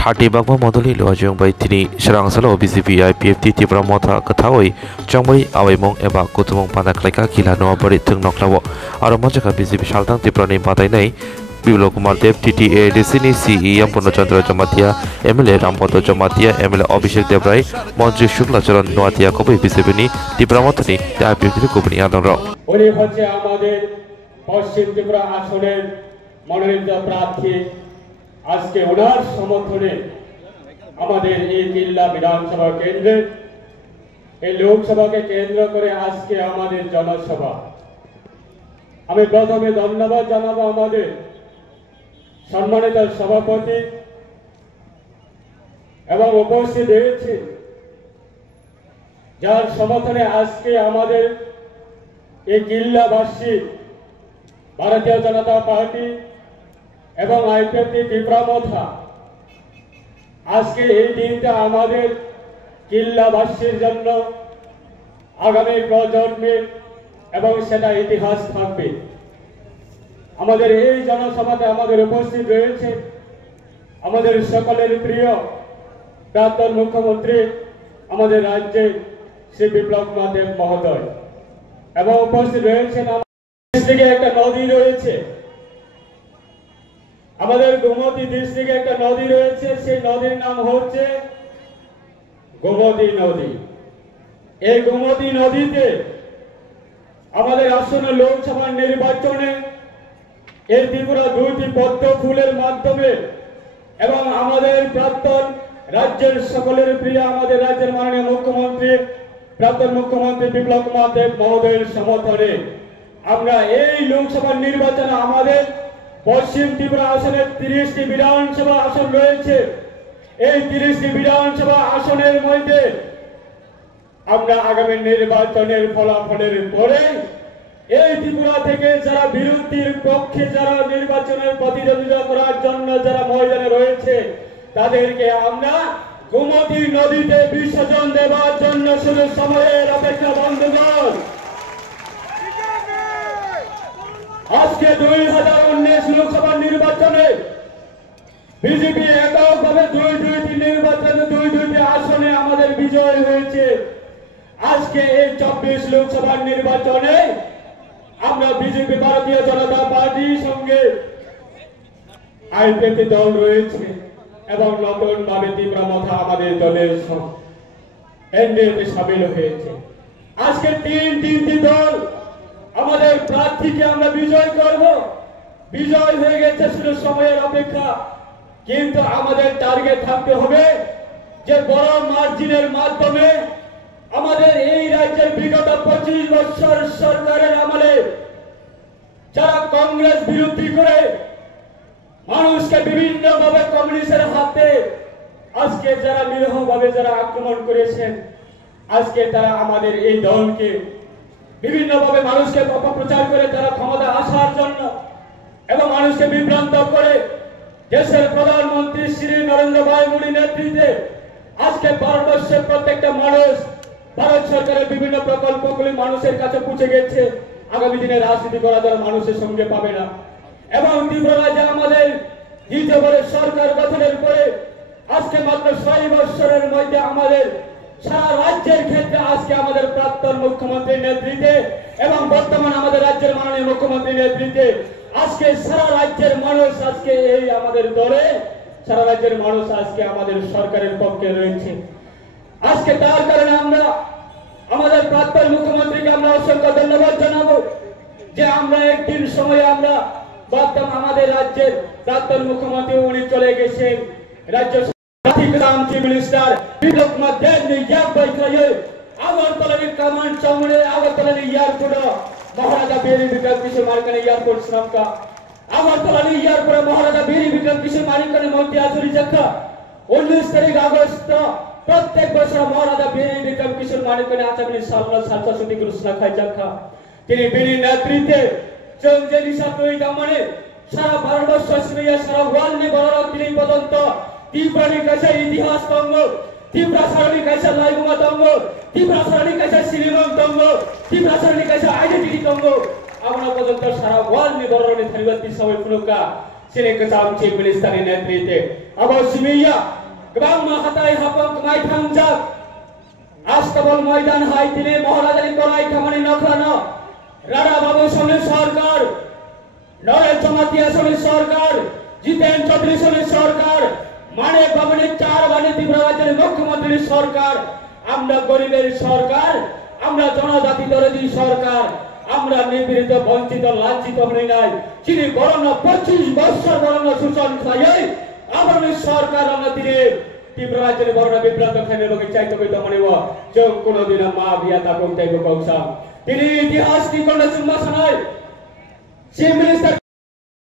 Thati bagma moduli lo jong bai tini serang salo BJP IPFT Tripura motha kathawai chongbai awaimong eba kutumong pana klaika kila no bari thung noklawo aro monjaka BJP saltang Tripura ni batainai Biplop Kumar Dev TTA Desini CE Purnachandra Jamatia MLA Rampoto Jamatia MLA Abhishek Devrai Mantri Shuklacharan Noatia Kobai BJP ni Tripura mothani IPFT Kopani Adonro উনি হচ্ছে আমাদের পশ্চিম ত্রিপুরা আসনের মনোনীত প্রার্থী আজকে ওনার সমর্থনে আমাদের এই কিল্লা বিধানসভা কেন্দ্রে এই লোকসভাকে কেন্দ্র করে আজকে আমাদের জনসভা আমি প্রথমে ধন্যবাদ জানাবো আমাদের সম্মানিত সভাপতি এবং উপস্থিত হয়েছে যার সমর্থনে আজকে আমাদের এই কিল্লাবাসী ভারতীয় জনতা পার্টি এবং আইপিএফটি ত্রিপুরা মথা আজকে এই দিনটা আমাদের কিল্লাবাসীর জন্য আগামী প্রজন্মের এবং সেটা ইতিহাস থাকবে আমাদের এই জনসভাতে আমাদের উপস্থিত রয়েছে আমাদের সকলের প্রিয় প্রাক্তন মুখ্যমন্ত্রী আমাদের রাজ্যে শ্রী বিপ্লব কুমার দেব মহোদয় এবং উপস্থিত রয়েছেন ডিস্ট্রিক্টে একটা নদী রয়েছে আমাদের গোমতী ডিস্ট্রিক্টে একটা নদী রয়েছে সেই নদীর নাম হচ্ছে গোমতী নদী এই গোমতী নদীতে আমাদের আসন্ন লোকসভা নির্বাচনে এই ত্রিপুরা দুইটি পদ্ম ফুলের মাধ্যমে এবং আমাদের প্রাক্তন রাজ্যের সকলের প্রিয় আমাদের রাজ্যের মাননীয় মুখ্যমন্ত্রী প্রাক্তন মুখ্যমন্ত্রী বিপ্লব কুমার দেব মহোদয়ের সমর্থনে আমরা এই লোকসভা নির্বাচনে আমাদের পশ্চিম ত্রিপুরা আসনের 30টি বিধানসভা আসন রয়েছে এই 30টি বিধানসভা আসনের মধ্যে আমরা আগামী নির্বাচনের ফলাফলের পরে এই ত্রিপুরা থেকে যারা বিরোধীর পক্ষে যারা নির্বাচনের প্রতিদ্বন্দ্বিতা করার জন্য যারা ময়দানে রয়েছে তাদেরকে আমরা গোমতী নদীতে বিসর্জন দেওয়ার জন্য শুধু সময়ের অপেক্ষা বন্ধুগণ আজকে 2019 লোকসভা নির্বাচনে বিজেপি এককভাবে দুইটি নির্বাচনে দুইটি আসনে আমাদের বিজয় হয়েছে আজকে এই 24 লোকসভা নির্বাচনে আমরা বিজেপি ভারতীয় জনতা পার্টির সঙ্গে আইপিএফটি দল রয়েছে এবং নতুন ভাবে ত্রিপুরা মথা আমাদের দলের এনডিএতে সামিল হয়েছে আজকে তিনটি দল আমাদের প্রার্থীকে আমরা বিজয় করব বিজয় হয়ে গেছে শুধু সময়ের অপেক্ষা কিন্তু আমাদের টার্গেট থাকতে হবে যে বড় মার্জিনের মাধ্যমে আমাদের এই রাজ্যের বিগত 25 বছর সরকারের আমলে যারা কংগ্রেস বিরোধী করে মানুষকে বিভিন্ন ভাবে কমিউনিস্টের হাতে আজকে যারা নিরীহভাবে যারা আক্রমণ করেছেন আজকে তারা আমাদের এই দলকে বিভিন্ন ভাবে মানুষকে অপপ্রচার করে তারা ক্ষমতা আসার জন্য এবং মানুষকে বিভ্রান্ত করে দেশের প্রধানমন্ত্রী শ্রী নরেন্দ্র ভাই মোদীর নেতৃত্বে আজকে ভারতবর্ষের প্রত্যেকটা মানুষ ভারত সরকারের বিভিন্ন প্রকল্পগুলি মানুষের কাছে পৌঁছে গেছে আগামী দিনে রাজনীতি করা যারা মানুষের সঙ্গে পাবে না এবং ত্রিপুরা রাজ্যে আমাদের দ্বিতীয়বারের সরকার গঠনের পরে আজকে মাত্র 6 বছরের মধ্যে আমাদের সারা রাজ্যের ক্ষেত্রে আজকে আমাদের প্রাক্তন মুখ্যমন্ত্রীর নেতৃত্বে এবং বর্তমান আমাদের রাজ্যের মাননীয় মুখ্যমন্ত্রীর নেতৃত্বে আজকে সারা রাজ্যের মানুষ আজকে এই আমাদের দলে সারা রাজ্যের মানুষ আজকে আমাদের সরকারের পক্ষে রয়েছে আজকে তার কারণে আমরা আমাদের প্রাক্তন মুখ্যমন্ত্রীকে আমরা অসংখ্য ধন্যবাদ জানাবো যে আমরা একদিন সময় আমরা বর্তমান আমাদের রাজ্যের প্রাক্তন মুখ্যমন্ত্রী উনি চলে গেছেন রাজ্য চিফ মিনিস্টার বিপ্লব কুমার দেব ने यह बैठे আগরতলা कमांड चामुंडे আগরতলা एयरपोर्ट महाराजा बीरी विक्रम किशोर मार्कन एयरपोर्ट नाम का আগরতলা एयरपोर्ट महाराजा बीरी विक्रम किशोर मार्कन मौती आचुरी जखा 19 तारीख अगस्त प्रत्येक वर्ष महाराजा बीरी विक्रम किशोर मार्कन आचमनी सालना सालसा सुधी घोषणा खाई जखा তিনি বিনি নেতৃত্বে চৌজেলি সাতই কামনে সারা ভারতবর্ষ শ্রেয়া সারা ওয়ার্ল্ডে বড় তিনি পর্যন্ত ত্রিপুরানি কাছে ইতিহাস তঙ্গ ত্রিপুরা সারণী কাছে লাইগুমা তঙ্গ ত্রিপুরা সারণী কাছে শ্রীরং তঙ্গ ত্রিপুরা সারণী কাছে আইডেন্টিটি তঙ্গ আমরা পর্যন্ত সারা ওয়ার্ল্ডে বড় ধরিবাতি সবাই পুনকা Sini Ketam Chief Minister ni netrite abo simiya kebang mahatai hapang kemai thangjak আস্তাবল ময়দান হাই দিলে মহারাজারি করাই কামানি নখরানো রারা বাবু সোনের সরকার নরেশ জমাতিয়া সোনের সরকার জিতেন চৌধুরী সোনের সরকার মানিক বাবুনের চার বাণী ত্রিপুরাজ্যের মুখ্যমন্ত্রীর সরকার আমরা গরিবের সরকার আমরা জনজাতি দরদি সরকার আমরা নিপীড়িত বঞ্চিত লাঞ্ছিত হই নাই যিনি বরণ 25 বছর বরণ শোষণ খাই আমাদের সরকার অন্যদিনে ত্রিপুরাজ্যের বড় বিভ্রান্ত খাইলে লোকে চাইতে কইতে মানিব যে কোনদিন মা বিয়া তাকম চাইব কৌশা তিনি ইতিহাস কি করলে সিংহাসনায় চিফ মিনিস্টার